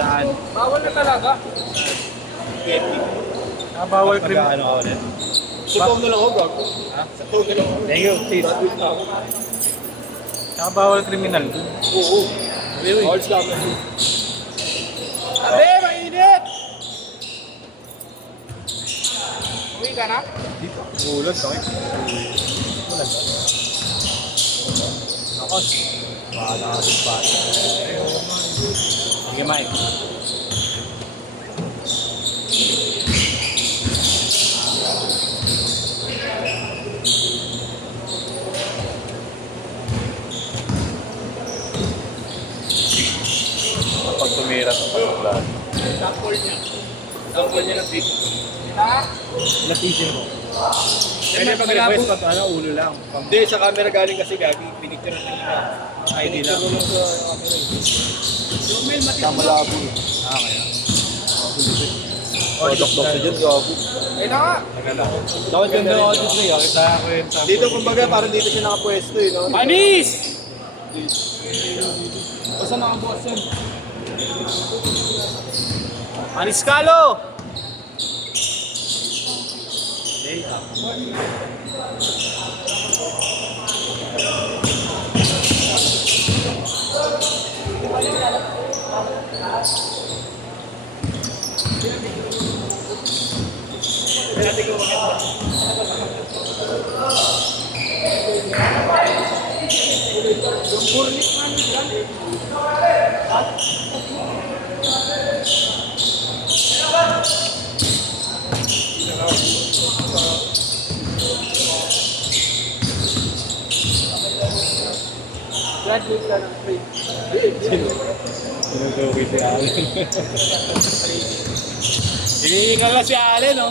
Saan? Bawal na talaga. Bawal kriminal. Ano ka ulit? Sa na lang ako, gago. Ha? Sa na lang ako. Thank you, please. Graduate na ako. Saka bawal kriminal. Oo. Really? Bawal scam na siya. Ate, mainit! Uwi ka na? Dito. Ulan, okay? Ulan. Nakos. Bahala ka din pa. Sige, Mike. Kapag tumira sa pagkaklaan. Sample niya. Sample niya ng pico. Ha? Lapisin mo. Pwede mag-request pa ano, ulo lang. Hindi, sa camera galing kasi gagi. Pinicture na nila. ID lang. Pinicture lang sa camera. Yung mail, Tama labo. Ah, kaya. Dok-dok sa dyan, gago. Ay na nga. Dapat ganda ng audit na yun. Kita ko yun. Dito, kumbaga, parang dito siya nakapwesto eh. No? Panis! Basta nakabukas yan. Anis Kalo! Graduate ka ng free. Sinusuki si Allen. Hinihingal na si Allen, no?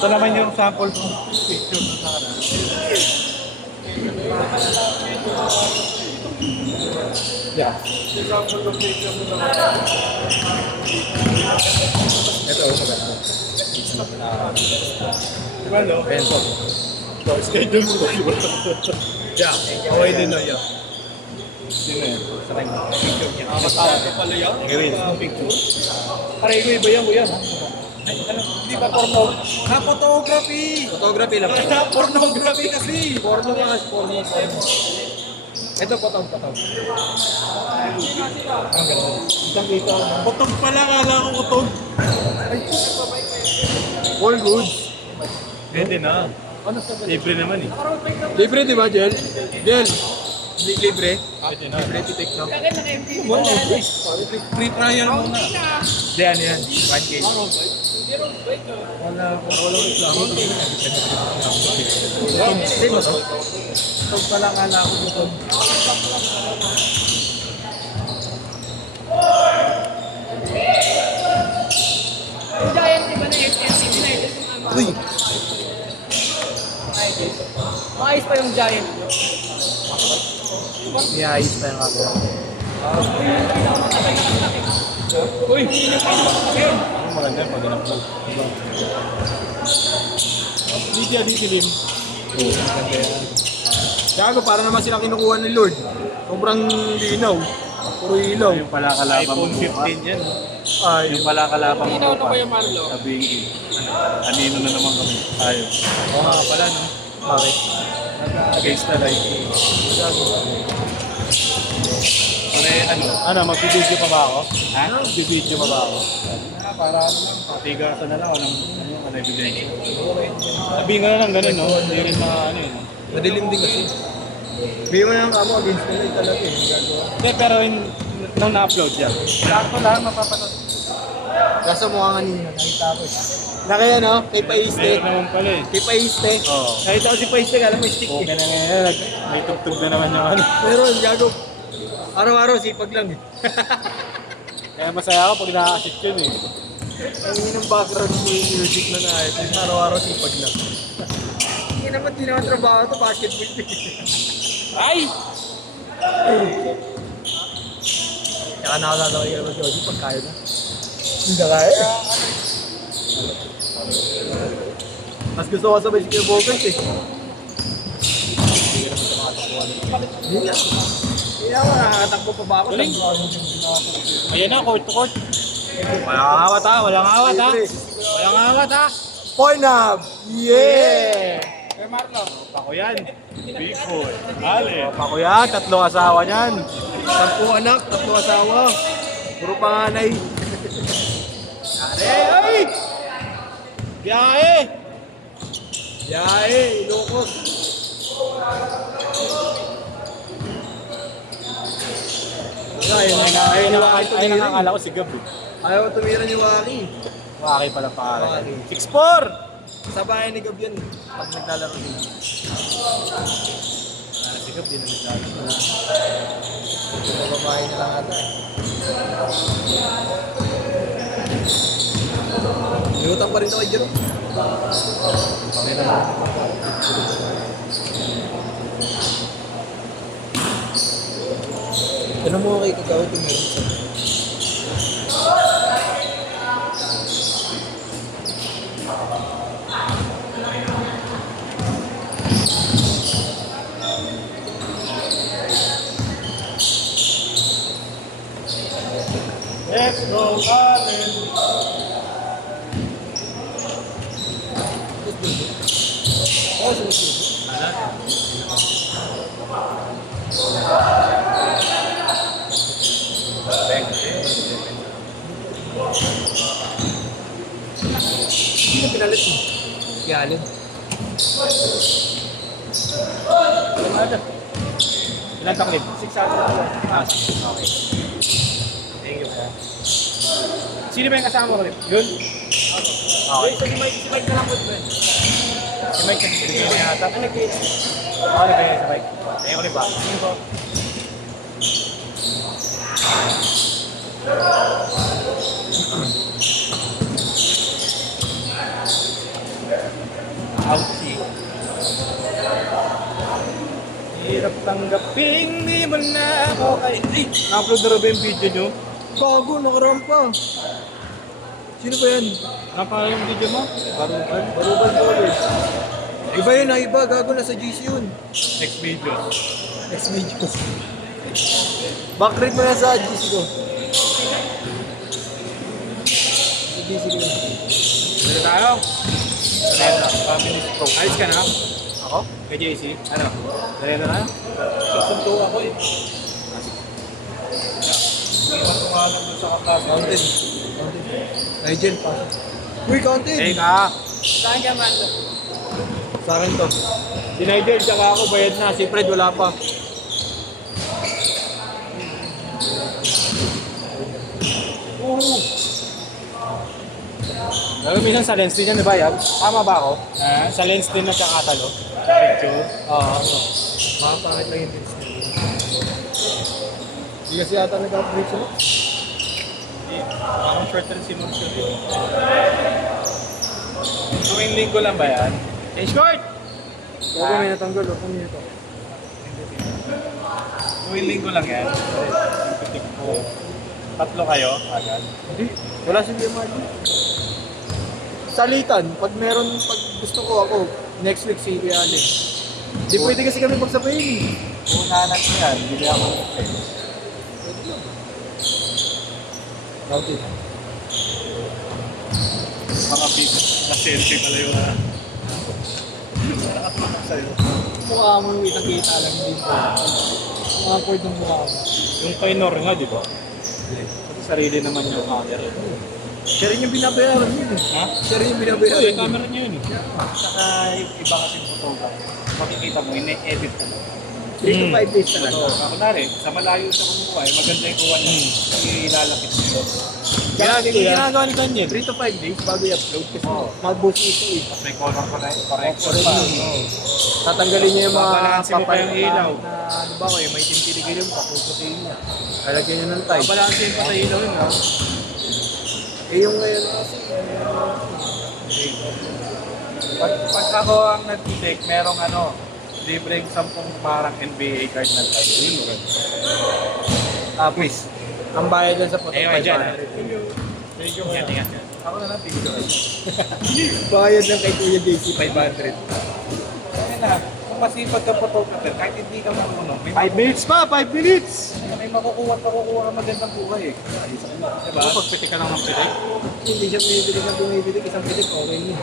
Ito naman yung sample ng picture sa kanan. Yeah. Ito, maganda. Diba, no? Ayan po. Schedule mo ba? Yeah. Okay din, no? Yeah. Sino yan? Sa kanya. Picture niya. Matawag ka pala yan? Gawin. Picture. Aray ko, iba yan, kuya. Hindi ba porno? Photography! Photography lang. Pornography kasi! Porno ka kasi, porno. Ito, potong. Ang ganda. Kitang-kita. Kutog pala, kala ko kutog. All goods. Pwede na. Libre naman eh. Libre, di ba, Jel? Jel, libre. Pwede na. Libre, titik, no? Free trial muna. Hindi, ano yan? 1K. Walang reklamo. Kutog pala, kala ko kutog. Yung giant, di ba na FNC? United yung ano? Uy! Maayos pa yung giant. May ayos pa yung ako. Uy! Ang maganda, magandang po. Di kilim. Oo, maganda yan. Gago, para naman sila kinukuha ni Lord. Sobrang linaw. Puro ilaw. Yung pala kalabang iPhone 15 yan. Ay, Yung pala kalabang Inaw na ba yung Marlo? Sabihin ko, anino na naman kami. Tayo. Oo nga pala, no? bakit? Against the light. Ano, magbibideo pa ba ako? Ha? Magbibideo pa ba ako? Para ano lang, patigasan na lang. Walang ebidensya. Sabihin ka na lang ganun, no? Hindi rin na ano yun. Madilim din kasi. Bigyan mo na ng kamo against the light talaga eh. Gagawa. Hindi, pero nung na-upload yan. Sakto lang, mapapanood. Kaso mukha kanina, nakita ko eh. Na kaya no, kay Paiste. Meron naman pala eh. Kay Paiste. Oo. Nakita ko si Paiste, kala mo stick Okay eh. na ngayon. May tugtog na naman yung ano. Pero gago. Araw-araw, sipag lang eh. Kaya masaya ako pag nakakasip yun eh. Ang ng background mo yung music na naayos. Yung araw-araw sipag lang. Hindi naman trabaho to, basketball to. Ay! Kaya nakakatawa yung naman si Ozzy pag kaya na. Hindi kaya. Mas gusto ko sabay si Kuya Bogart eh. Hindi nga. Hindi ako nakakatakbo pa ba ako? Galing. Ayan na, court to court. Walang awat ha, walang awat ha. Walang awat ha. Pornhub! Yeah! Kay Marlo. Pako yan. Big boy. Ale. Pako yan, 3 asawa niyan. 10 anak, 3 asawa. Puro panganay. Ay! Biyahe! Biyahe, Ilocos. Ayun ang akala ko si Gab eh. Ayaw tumira ni Waki. Waki pala pangalan. Waki. 6'4! Sa bahay ni Gab yan eh. Pag naglalaro din. Si Gab din na naglalaro. Sa babae na lang ata. Limutan pa rin ako dyan. Okay na lang. Ano mo kay Kagawa ito meron sa Let's go, Allen! Oo, sumusubok. Hindi na pinalit mo. Si Allen. Ilan taklid? 600 ako. Okay. Thank you. Sino ba yung kasama mo ulit? Yun? Okay. Si Mike na lang po ito. Si Mike kasi bigay niya yata. Ano nag-bigay? Ako nag-bigay si Mike. Thank you ba? Thank you po. Ouchie. Hirap tanggapin, di mo na ako kay... Ay! Na-upload na rin ba yung video nyo? Bago, nakaraan pa. Sino ba yan? Napaka yung video mo? Baruban. Baruban College. Iba yun, iba. Gago na sa GC yun. Next video. Next video. Backrate mo na sa GC ko. Sa GC ko. Dito tayo. Sarena, family pro. Ayos ka na? Ako? Kay JC? Ano? Sarena na? Susunto ako eh. Hindi mo tumalang doon sa kaklase. Counted. Nigel pa. Uy, counted! Teka! Saan ka man? Sa akin to. Si Nigel, tsaka ako, bayad na. Si Fred, wala pa. Lalo minsan sa lens din yan, di ba, Yab? Tama ba ako? Sa lens din na siya katalo? Picture? Oo. Makapangit lang yung tips niya. Hindi kasi yata nag-upgrade sila. Parang short rin si Monster. Tuwing linggo lang ba yan? Change court! Bago may natanggal, o kung ito. Tuwing linggo lang yan. Tatlo kayo agad. Hindi. Wala si Liam Martin. Salitan. Pag meron, pag gusto ko ako, next week si Kuya Allen. Hindi pwede kasi kami magsabayin. Unahan ko yan, bili ako. Okay. Mga big na selfie pala yun ha. Sa'yo. Mukha mo yung itang-kita lang dito. Awkward ng mukha mo. Yung Painor nga, di ba? Kasi sarili naman yung camera. Siya rin yung binabayaran yun eh. Ha? Siya rin yung Oo, binabayaran yung camera niya yun. Saka yung iba kasing photographer. Makikita mo, ine-edit ka. 3 to 5 days talaga. Oo, kunwari, sa malayo siya kumukuha, maganda yung kuha niya. Ilalapit niya. Ginagawa ni Daniel. 3 to 5 days bago i-upload kasi Oo. mag-boost ito eh. Tapos may color correction Correct pa. yun, oo. Tatanggalin niya yung mga Babalansin mo pa yung ilaw. na ano ba kayo, may tintiligil yung papuputiin niya. Lalagyan niya ng time. Babalansin pa sa ilaw yun ha. Eh yung ngayon kasi, Pag ako ang nag-take, merong libreng 10 parang NBA card ng tattoo. tapos, ang bayad dyan sa photo, Ayun, dyan. 500. Thank you, kuya. Ako na lang, tigil ko. Bayad lang kay Kuya JC, 500. Kaya na, kung masipag ka photographer, kahit hindi ka marunong, 5 minutes pa, 5 minutes! may makukuha at makukuha ka magandang buhay eh. Diba? Pagpitik ka lang ng pitik. Hindi siya bumibili ng bumibili, isang pitik, okay yun.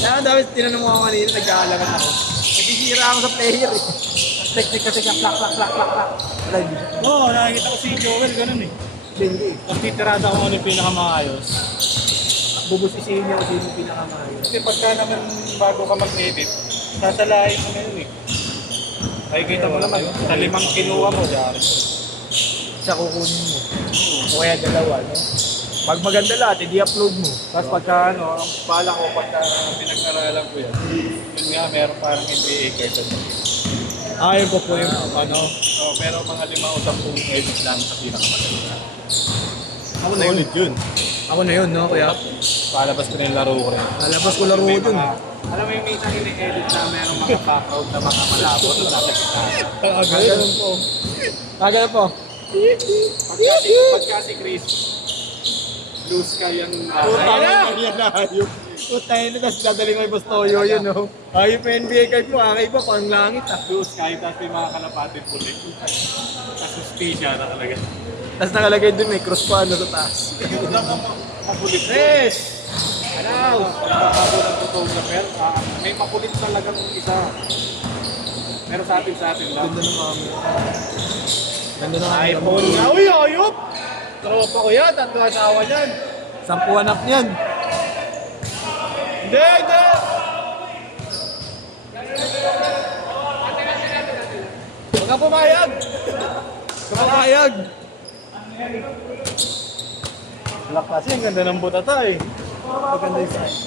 Ang dami, tinanong mo ako kanina, nag-aalaman ako. Nagsisira ako sa player eh. Technique kasi ka, plak, plak, plak, plak, plak. Wala, hindi siya. Oo, nakikita ko si Joel, ganun eh. Hindi. Pag titirada ko ano yung pinakamaayos. Bubusisihin niya kasi yung pinakamayo. Kasi pagka naman bago ka mag-edit, sasalahin mo na yun eh. Ay, kita mo naman, sa 5 kinuha mo, dyan. Siya kukunin mo. O kaya dalawa, no? Pag maganda lahat, i-upload mo. Tapos pagka ang bala ko, pagka pinag-aralan ko yan, yun nga, meron parang NBA card doon. Ayun po po yung Meron mga 5 o 10 edit lang sa pinakamaganda. Ako na yun. Ako na yun, no, kuya? Palabas ko na yung laro ko rin. Lalabas ko laro May dun. alam mo yung minsan ini-edit na merong mga background na mga malabot na nasa gitna. Ganun po. Ganun po. Pagka si Chris, blue sky yung Puta na! Yan na, ayun. Puta na, tapos dadaling mo yung Bastoyo yun, no? Ayun pa NBA card mo, kakaiba, pang langit, ah. blue sky, tapos may mga kalapatin puti. Tapos suspicious na talaga. Tapos nakalagay dun, may cross pa, ano, sa taas. Yun lang ang makulit. Yes! Hello! Pagkakabo ng photographer, may makulit talagang isa. Pero sa atin lang. Ganda ng mami. Ganda ng iPhone nga. Uy, ayop! Tropa ko yan, 3 asawa dyan. 10 anak niyan. Hindi, hindi! Huwag ka pumayag! Kapakayag! Black kasi, ang ganda ng butata eh. Maganda yung size.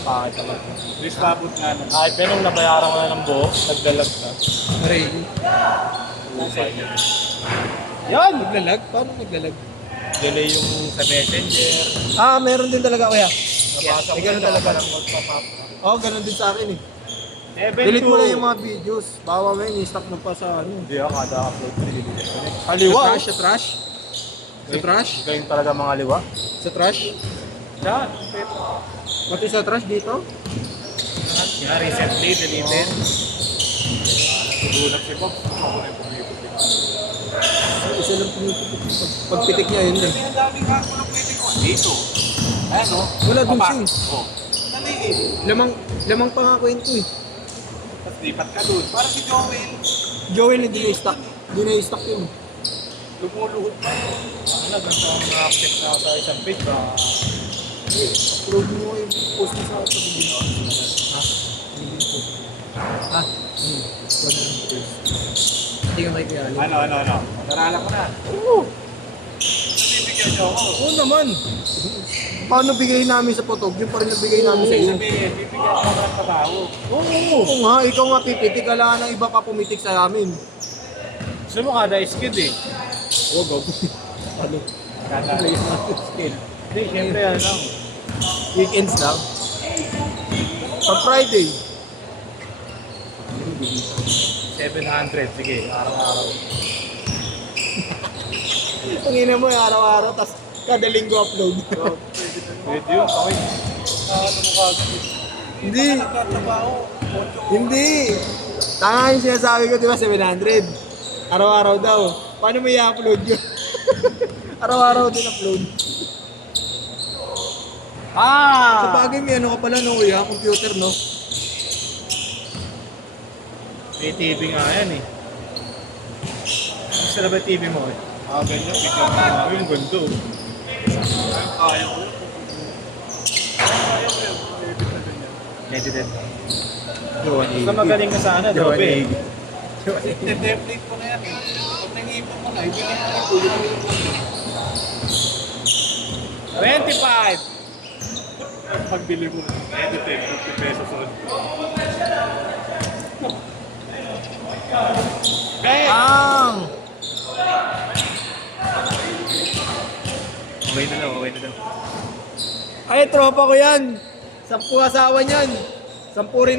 Pakit naman. Please pabot nga nun. Ay, pero nung nabayaran ko na ng buo, nagdalag na. Aray. Yan! Maglalag? Paano maglalag? Delay yung sa messenger. Ah, meron din talaga kuya. Nabasa May ko ganun na talaga. parang magpapap. Oo, ganun din sa akin eh. 7 Delete mo lang yung mga videos. Bawa mo yun, i-stop mo pa sa ano. Hindi ako kada upload ko nililito. Sa trash? Sa trash? Sa trash? Gawin talaga mga liwa. Sa trash? Yan. Pati sa trash dito? Yan, recently deleted. Gulat si Bob. Isa lang pinipitik. Pagpitik niya yun eh. Ang daming hako na pwede ko. Dito. Ayan o. Wala dun siya eh. Oh. Dali eh. Lamang pa nga kwento eh. Tapos lipat ka dun. Para si Joel. Joel hindi na-stock. Hindi na-stock yun. Lumuluhod pa. Ano na, ganito ang na-accept na sa isang page ba? Upload mo yung post mo sa pag-ibig. Ha? Ha? Wala yung post. Hindi ka makikiyali. Ano? Naralan ko na. Oo. Nabibigyan niyo ako. Oo naman. Paano bigay namin sa potog? Yung pa rin nagbigay namin sa iyo. Sabihin, bibigyan ko ng trabaho. Oo nga, ikaw nga pipitik. Kailangan ng iba pa pumitik sa amin. Gusto mo kada skid eh. Huwag ako. Ano? Kada Place natin skill. Hindi, syempre ano lang. Weekends lang. Pag Friday. 700, sige, araw-araw. Ang ina mo araw-araw, tas kada linggo upload. Pwede yun, okay. Ano mo kagawin? Hindi. Nagtatrabaho. Hindi. Tanga yung sinasabi ko, di ba, 700. Araw-araw daw. Paano mo i-upload yun? Araw-araw din upload. Sa bagay may ano ka pala no, kuya, computer no? May TV nga yan eh. Gusto na ba TV mo eh? Ganyan, bigyan mo na. Yung gundo. Kaya ko yun. Kaya ko yun. Edit na ganyan. Edited. Basta magaling ka sana, Jobe. Template ko na yan eh. Pag nang-ipon mo na, ibigyan mo na ulit mo yung 25! Pagbili mo, edited, 50 pesos ulit. Ang! Okay na daw, okay na daw. Ay, tropa ko yan. 10 asawa niyan. 10 rin